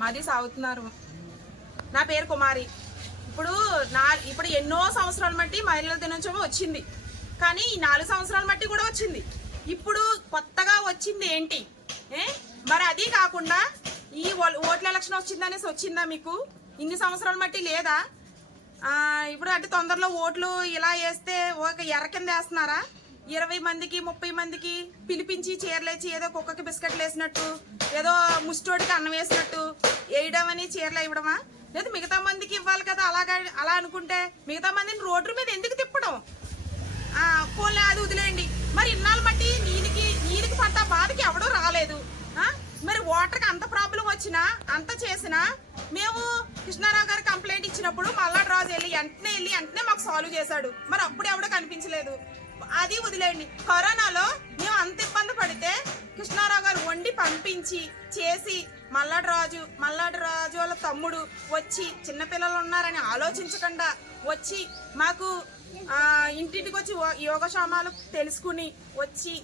మాది సాగుతున్నారు. నా పేరు కుమారి. ఇప్పుడు నా ఇప్పుడు ఎన్నో సంవత్సరాలు బట్టి మహిళల దినోత్సవం వచ్చింది. కానీ ఈ నాలుగు సంవత్సరాలు బట్టి కూడా వచ్చింది. ఇప్పుడు కొత్తగా వచ్చింది ఏంటి? ఏ? మరి అది కాకుండా ఈ ఓట్ల ఎలక్షన్ వచ్చిందనేసి వచ్చిందా మీకు? ఇన్ని సంవత్సరాలు బట్టి లేదా? ఇప్పుడు అంటే తొందరలో ఓట్లు ఇలా వేస్తే ఒక ఎర్ర కింద వేస్తున్నారా? ఇరవై మందికి ముప్పై మందికి పిలిపించి చీరలేచి ఏదో కుక్కకి బిస్కెట్లు వేసినట్టు ఏదో ముష్టోడికి అన్నం వేసినట్టు వేయడం అని చీరలు ఇవ్వడమా? లేదా మిగతా మందికి ఇవ్వాలి కదా అలాగా అలా అనుకుంటే మిగతా మందిని రోడ్డు మీద ఎందుకు తిప్పడం? ఆ, పోన్లే అది వదిలేయండి. మరి ఇన్నాళ్ళు బట్టి నీదికి నీళ్ళకి పడ్డ బాధకి ఎవడూ రాలేదు. మరి వాటర్కి అంత ప్రాబ్లం వచ్చినా అంత చేసినా మేము కృష్ణారావు గారు కంప్లైంట్ ఇచ్చినప్పుడు మల్లాడు రాజు వెళ్ళి వెంటనే వెళ్ళి వెంటనే మాకు సాల్వ్ చేశాడు. మరి అప్పుడు ఎవడో కనిపించలేదు. అది వదిలేయండి. కరోనాలో మేము అంత ఇబ్బంది పడితే కృష్ణారావు గారు వండి పంపించి చేసి మల్లాడు రాజు మల్లాడు రాజు వాళ్ళ తమ్ముడు వచ్చి చిన్నపిల్లలు ఉన్నారని ఆలోచించకుండా వచ్చి మాకు ఇంటింటికి వచ్చి యోగక్షామాలు యోగక్షేమాలు తెలుసుకుని వచ్చి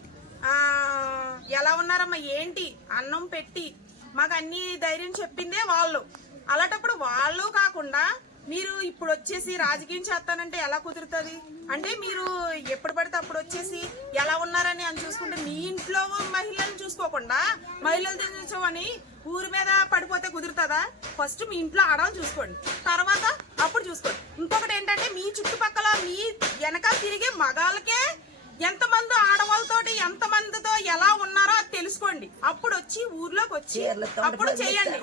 ఎలా ఉన్నారమ్మా ఏంటి? అన్నం పెట్టి మాకు అన్ని ధైర్యం చెప్పిందే వాళ్ళు. అలాంటప్పుడు వాళ్ళు కాకుండా మీరు ఇప్పుడు వచ్చేసి రాజకీయం చేస్తానంటే ఎలా కుదురుతుంది? అంటే మీరు ఎప్పుడు పడితే అప్పుడు వచ్చేసి ఎలా ఉన్నారని అని చూసుకుంటే మీ ఇంట్లో మహిళలను చూసుకోకుండా మహిళలు దినోత్సవం ఊరి మీద పడిపోతే కుదురుతుందా? ఫస్ట్ మీ ఇంట్లో ఆడవాళ్ళు చూసుకోండి. తర్వాత అప్పుడు చూసుకోండి. ఇంకొకటి ఏంటంటే మీ చుట్టుపక్కల మీ వెనకాల తిరిగే మగాళ్ళకే ఎంతమంది ఆడవాళ్ళతోటి ఎంతమందితో ఎలా ఉన్నారో అది తెలుసుకోండి. అప్పుడు వచ్చి ఊర్లోకి వచ్చి అప్పుడు చేయండి.